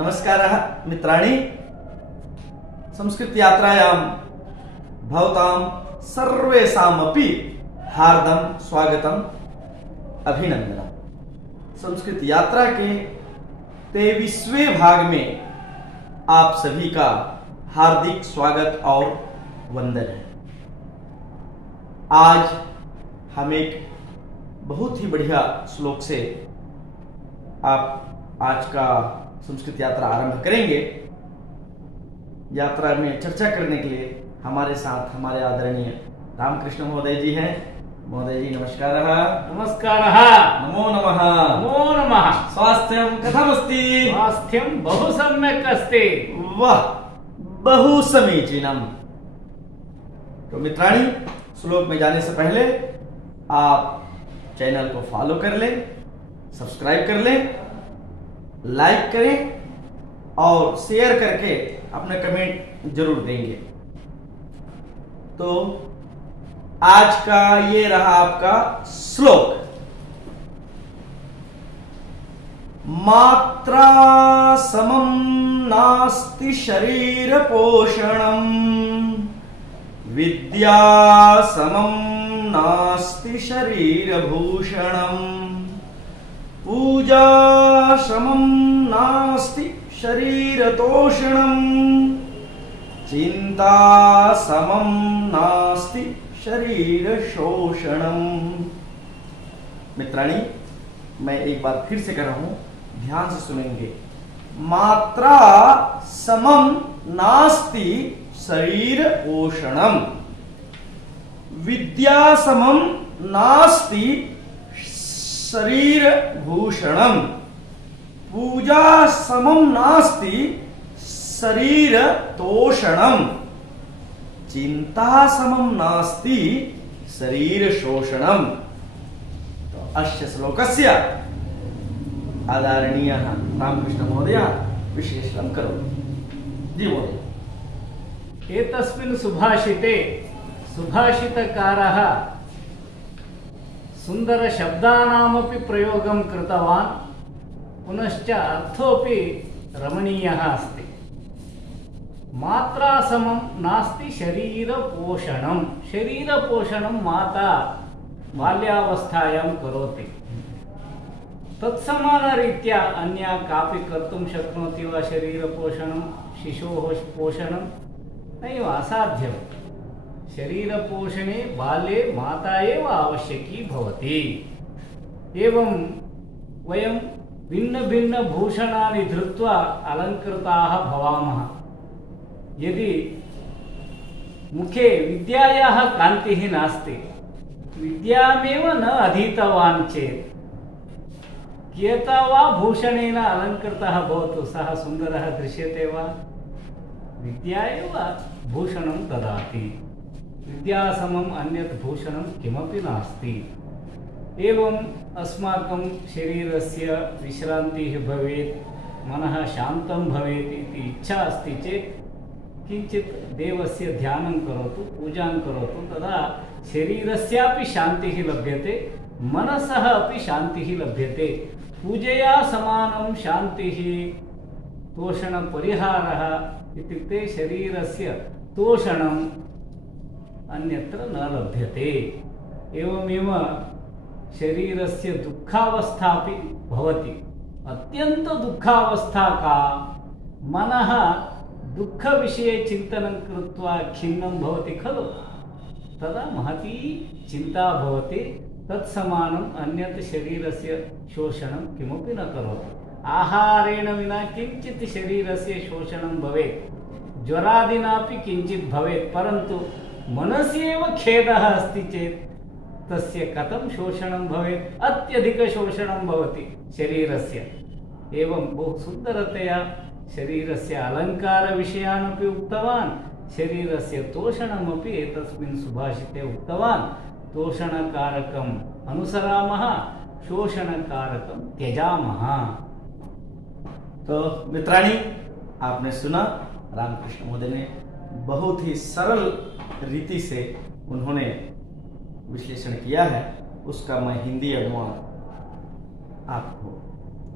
नमस्कारः मित्राणि। संस्कृत यात्रायां भवतां सर्वेषामपि हार्दं स्वागतम् अभिनंदनम्। संस्कृत यात्रा के 23वें भाग में आप सभी का हार्दिक स्वागत और वंदन है। आज हम एक बहुत ही बढ़िया श्लोक से आप आज का संस्कृत यात्रा आरंभ करेंगे। यात्रा में चर्चा करने के लिए हमारे साथ हमारे आदरणीय रामकृष्ण महोदय जी हैं। महोदय जी नमस्कारः। नमस्कारः। नमो नमः। नमो नमः। स्वास्थ्यं कथमस्ति? स्वास्थ्यं बहु सम्यक् अस्ति। वाह, बहु समीचीनम्। तो मित्राणि, श्लोक में जाने से पहले आप चैनल को फॉलो कर लें, सब्सक्राइब कर लें, लाइक करें और शेयर करके अपना कमेंट जरूर देंगे। तो आज का ये रहा आपका श्लोक। मात्रा समं नास्ति शरीर पोषणम्, विद्या समं नास्ति शरीर भूषणम्, पूजा समं नास्ति शरीर तोषणम्, चिंता समं नास्ति शरीर शोषणम्। मित्राणि, मैं एक बार फिर से कर रहा हूं, ध्यान से सुनेंगे। मात्रा समं नास्ति शरीर पोषणम्, विद्या समं नास्ति शरीर भूषणम्, पूजा समं नास्ति शरीर तोषणम्, चिंता समं नास्ति शरीर शोषणम्। तो अस्य श्लोकस्य आदरणीयः रामकृष्ण महोदय विश्लेषणं करोतु। जी महोदय। एतस्मिन् सुभाषिते सुभाषितकारः सुंदर शब्दानामपि प्रयोगं कृतवान्, पुनश्च अर्थोपि रमणीयः अस्ति। मात्रा समं नास्ति शरीर पोषणं। शरीर पोषणं माता बाल्यावस्थायां करोति। तत्समानरीत्या अन्या कापि कर्तुं शक्नोति वा? शरीर पोषणं, शिशोः पोषणं नैव, असाध्यम्। शरीर पोषणे बाल्ये माता एव आवश्यकी भवति। एवं वयं भिन्न भिन्न भूषणानि धृत्वा अलङ्कृताः भवामः। यदि मुखे विद्यायाः कान्तिः नास्ति, विद्यामेव न अधीतवान् चेत् कियता वा भूषणेन अलङ्कृतः भवतु, सः सुन्दरः दृश्यते वा? विद्या एव भूषणं ददाति। विद्यासमम् अन्यत् भूषणं किमपि नास्ति। एवं अस्माकं शरीरस्य विश्रान्तिः भवेत्, मनः शान्तं भवेत् इति इच्छा अस्ति चेत् किञ्चित् देवस्य ध्यानं करोतु, पूजां करोतु, तदा शरीरस्यापि शान्तिः लभ्यते, मनसः अपि शान्तिः लभ्यते। पूजया समानं शान्तिः तोषणपरिहारः। इत्युक्ते शरीरस्य तोषणम् अन्यत्र न लभ्यते। एवमेव शरीरस्य दुःखावस्थापि भवति। अत्यंत दुःखावस्था का? मनः दुःखविषये चिन्तनं कृत्वा खिन्नं भवति खलु, तदा महती चिन्ता भवति। तत्समानम् अन्यत् शरीरस्य शोषणं किमपि न करोति। आहारेण विना किञ्चित् शरीरस्य शोषणं भवेत्, ज्वरादिनापि किञ्चित् भवेत्, परन्तु मनसि एव खेदः अस्ति चेत् तस्य कथं शोषणं भवेत्? अत्यधिकशोषणं भवति शरीरस्य। एवं बहु सुन्दरतया शरीरस्य अलङ्कारविषयानपि उक्तवान्, शरीरस्य तोषणमपि एतस्मिन् सुभाषिते उक्तवान्। तोषणकारकम् अनुसरामः, शोषणकारकं त्यजामः। तो मित्राणि, आपने सुना, रामकृष्ण महोदय ने बहुत ही सरल रीति से उन्होंने विश्लेषण किया है। उसका मैं हिंदी अनुवाद आपको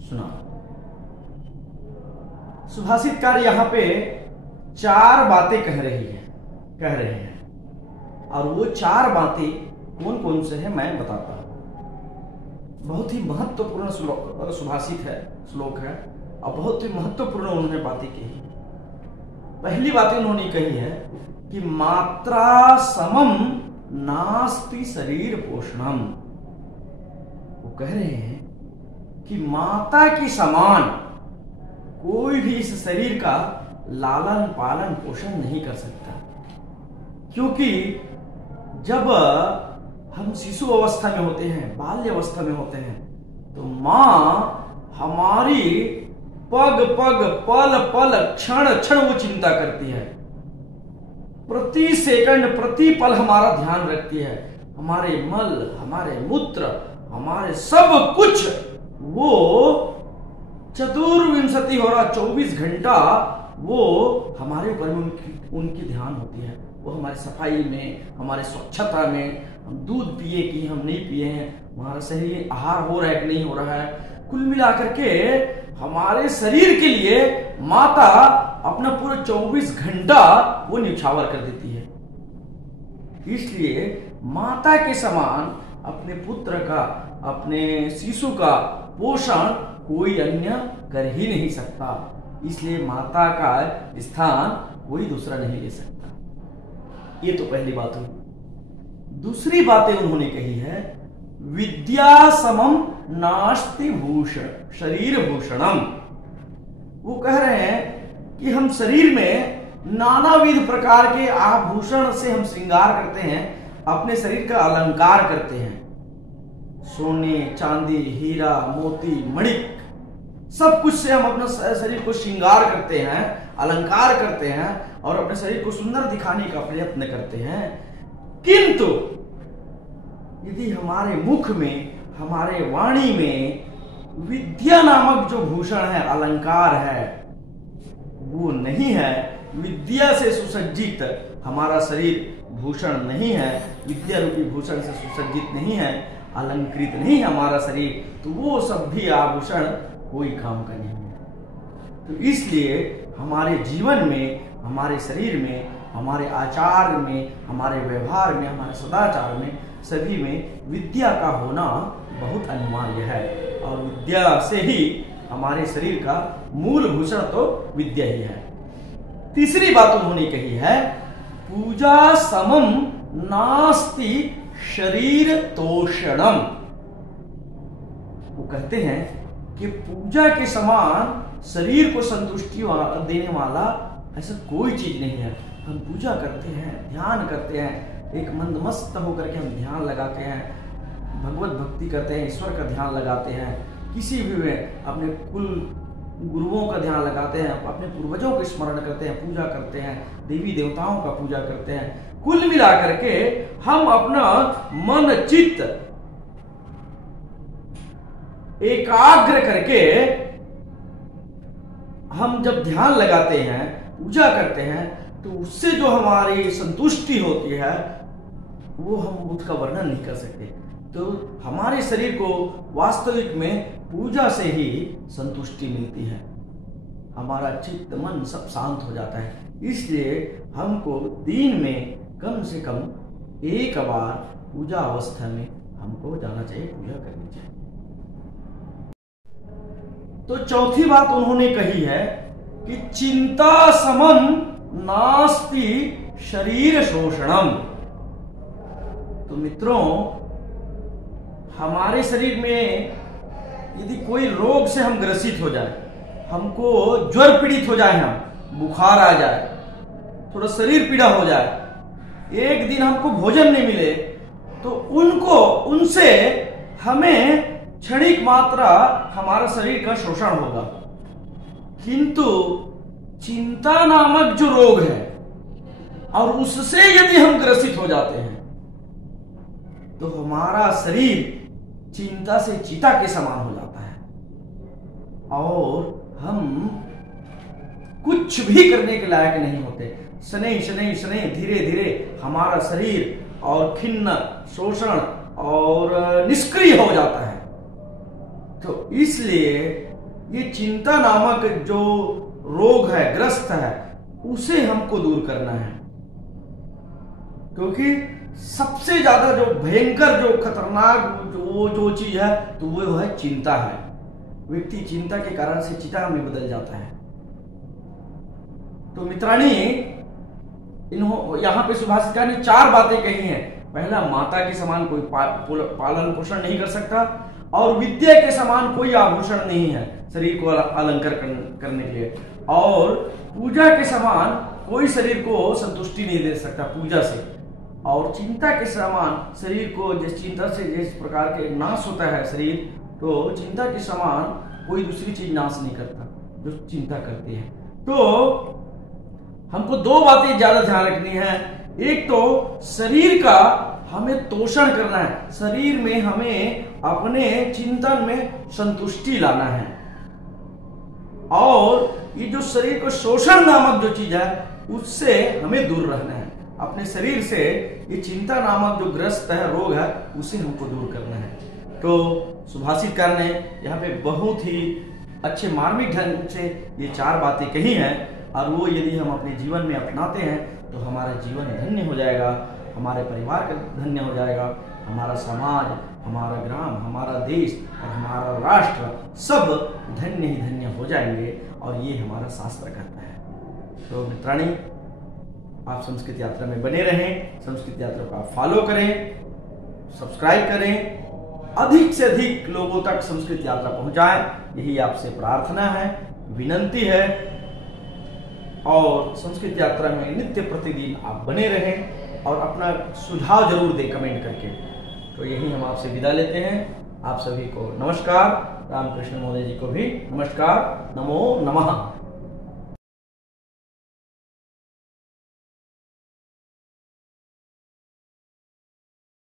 सुना। सुभाषितकार यहाँ पे 4 बातें कह रहे हैं और वो 4 बातें कौन कौन से हैं मैं बताता हूं। बहुत ही महत्वपूर्ण सुभाषित है, श्लोक है और बहुत ही महत्वपूर्ण उन्होंने बातें कही। पहली बात उन्होंने कही है कि मात्रा समम नास्ति शरीर पोषणम। वो कह रहे हैं कि माता के समान कोई भी इस शरीर का लालन पालन पोषण नहीं कर सकता, क्योंकि जब हम शिशु अवस्था में होते हैं, बाल्य अवस्था में होते हैं, तो माँ हमारी पग पग पल पल क्षण क्षण वो चिंता करती है, प्रति सेकंड प्रति पल हमारा ध्यान रखती है। हमारे मल, हमारे मूत्र, हमारे सब कुछ वो 24 घंटा वो हमारे ऊपर में उनकी ध्यान होती है। वो हमारी सफाई में, हमारे स्वच्छता में, हम दूध पिए कि हम नहीं पिए हैं, हमारा सही आहार हो रहा है कि नहीं हो रहा है, कुल मिलाकर के हमारे शरीर के लिए माता अपना पूरा 24 घंटा वो न्यौछावर कर देती है। इसलिए माता के समान अपने पुत्र का, अपने शिशु का पोषण कोई अन्य कर ही नहीं सकता। इसलिए माता का स्थान कोई दूसरा नहीं ले सकता। ये तो पहली बात हुई। दूसरी बातें उन्होंने कही है, विद्या समम नास्ति भूषण शरीर भूषणम। वो कह रहे हैं कि हम शरीर में नानाविध प्रकार के आभूषण से हम श्रृंगार करते हैं, अपने शरीर का अलंकार करते हैं। सोने, चांदी, हीरा, मोती, मणिक, सब कुछ से हम अपना शरीर को श्रृंगार करते हैं, अलंकार करते हैं और अपने शरीर को सुंदर दिखाने का प्रयत्न करते हैं। किंतु यदि हमारे मुख में, हमारे वाणी में विद्या नामक जो भूषण है, अलंकार है, वो नहीं है, विद्या से सुसज्जित हमारा शरीर भूषण नहीं है, विद्या रूपी भूषण से सुसज्जित नहीं है, अलंकृत नहीं है हमारा शरीर, तो वो सब भी आभूषण कोई काम का नहीं है। तो इसलिए हमारे जीवन में, हमारे शरीर में, हमारे आचार में, हमारे व्यवहार में, हमारे सदाचार में, सभी में विद्या का होना बहुत अनिवार्य है। और विद्या से ही हमारे शरीर का मूल भूषण तो विद्या ही है। तीसरी बात उन्होंने कही है, पूजा समम नास्ति शरीर तोषणम। वो कहते हैं कि पूजा के समान शरीर को संतुष्टि देने वाला ऐसा कोई चीज नहीं है। हम पूजा करते हैं, ध्यान करते हैं, एक मंदमस्त होकर के हम ध्यान लगाते हैं, भगवत भक्ति करते हैं, ईश्वर का ध्यान लगाते हैं, किसी भी में अपने कुल गुरुओं का ध्यान लगाते हैं, अपने पूर्वजों को स्मरण करते हैं, पूजा करते हैं, देवी देवताओं का पूजा करते हैं। कुल मिला करके हम अपना मन चित्त एकाग्र करके हम जब ध्यान लगाते हैं, पूजा करते हैं, तो उससे जो हमारी संतुष्टि होती है वो हम उसका वर्णन नहीं कर सकते। तो हमारे शरीर को वास्तविक में पूजा से ही संतुष्टि मिलती है, हमारा चित्त मन सब शांत हो जाता है। इसलिए हमको दिन में कम से कम एक बार पूजा अवस्था में हमको जाना चाहिए, पूजा करनी चाहिए। तो चौथी बात उन्होंने कही है कि चिंता समम नास्ति शरीर शोषणम। तो मित्रों, हमारे शरीर में यदि कोई रोग से हम ग्रसित हो जाए, हमको ज्वर पीड़ित हो जाए, हम बुखार आ जाए, थोड़ा शरीर पीड़ा हो जाए, एक दिन हमको भोजन नहीं मिले, तो उनसे हमें क्षणिक मात्रा हमारा शरीर का शोषण होगा। किंतु चिंता नामक जो रोग है और उससे यदि हम ग्रसित हो जाते हैं तो हमारा शरीर चिंता से चीता के समान हो जाता है और हम कुछ भी करने के लायक नहीं होते। शनै शनै शनै धीरे धीरे हमारा शरीर और खिन्न, शोषण और निष्क्रिय हो जाता है। तो इसलिए ये चिंता नामक जो रोग है, ग्रस्त है, उसे हमको दूर करना है। क्योंकि सबसे ज्यादा जो भयंकर, जो खतरनाक जो चीज है, तो वो है चिंता है। व्यक्ति चिंता के कारण से चिता में बदल जाता है। तो मित्राणी, यहाँ पे सुभाषितकार ने 4 बातें कही हैं। पहला, माता के समान कोई पालन पोषण नहीं कर सकता, और विद्या के समान कोई आभूषण नहीं है शरीर को अलंकार करने के लिए, और पूजा के समान कोई शरीर को संतुष्टि नहीं दे सकता पूजा से, और चिंता के समान शरीर को, जिस चिंता से जिस प्रकार के नाश होता है शरीर, तो चिंता के समान कोई दूसरी चीज नाश नहीं करता जो चिंता करती है। तो हमको 2 बातें ज्यादा ध्यान रखनी है। एक तो शरीर का हमें तोषण करना है, शरीर में हमें अपने चिंतन में संतुष्टि लाना है, और ये जो शरीर को शोषण नामक जो चीज है उससे हमें दूर रहना है। अपने शरीर से ये चिंता नामक जो ग्रस्त है, रोग है, उसे हमको दूर करना है। तो सुभाषितकार ने यहाँ पे बहुत ही अच्छे मार्मिक ढंग से ये 4 बातें कही हैं, और वो यदि हम अपने जीवन में अपनाते हैं तो हमारा जीवन धन्य हो जाएगा, हमारे परिवार का धन्य हो जाएगा, हमारा समाज, हमारा ग्राम, हमारा देश और हमारा राष्ट्र सब धन्य ही धन्य हो जाएंगे, और ये हमारा शास्त्र कहता है। तो मित्राणी, आप संस्कृत यात्रा में बने रहें, संस्कृत यात्रा को आप फॉलो करें, सब्सक्राइब करें, अधिक से अधिक लोगों तक संस्कृत यात्रा पहुंचाएं, यही आपसे प्रार्थना है, विनंती है। और संस्कृत यात्रा में नित्य प्रतिदिन आप बने रहें, और अपना सुझाव जरूर दें कमेंट करके। तो यही हम आपसे विदा लेते हैं। आप सभी को नमस्कार, रामकृष्ण महोदय जी को भी नमस्कार, नमो नमः।